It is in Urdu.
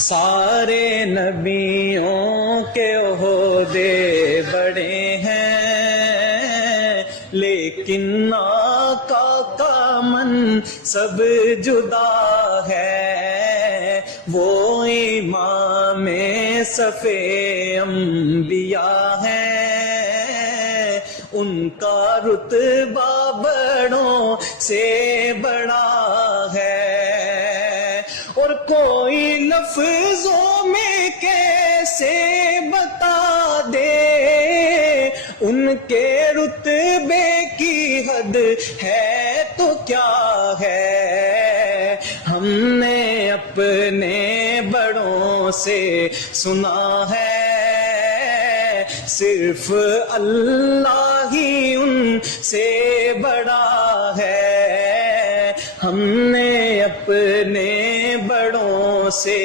سارے نبیوں کے عہدے بڑے ہیں، لیکن آقا کا منصب جدا ہے۔ وہ امام صف انبیاء ہے، ان کا رتبہ بڑوں سے بڑا ہے، اور کوئی لفظوں میں کیسے بتا دے ان کے رتبے کی حد ہے تو کیا ہے۔ ہم نے اپنے بڑوں سے سنا ہے، صرف اللہ ہی ان سے بڑا ہے۔ ہم نے اپنے بڑوں سے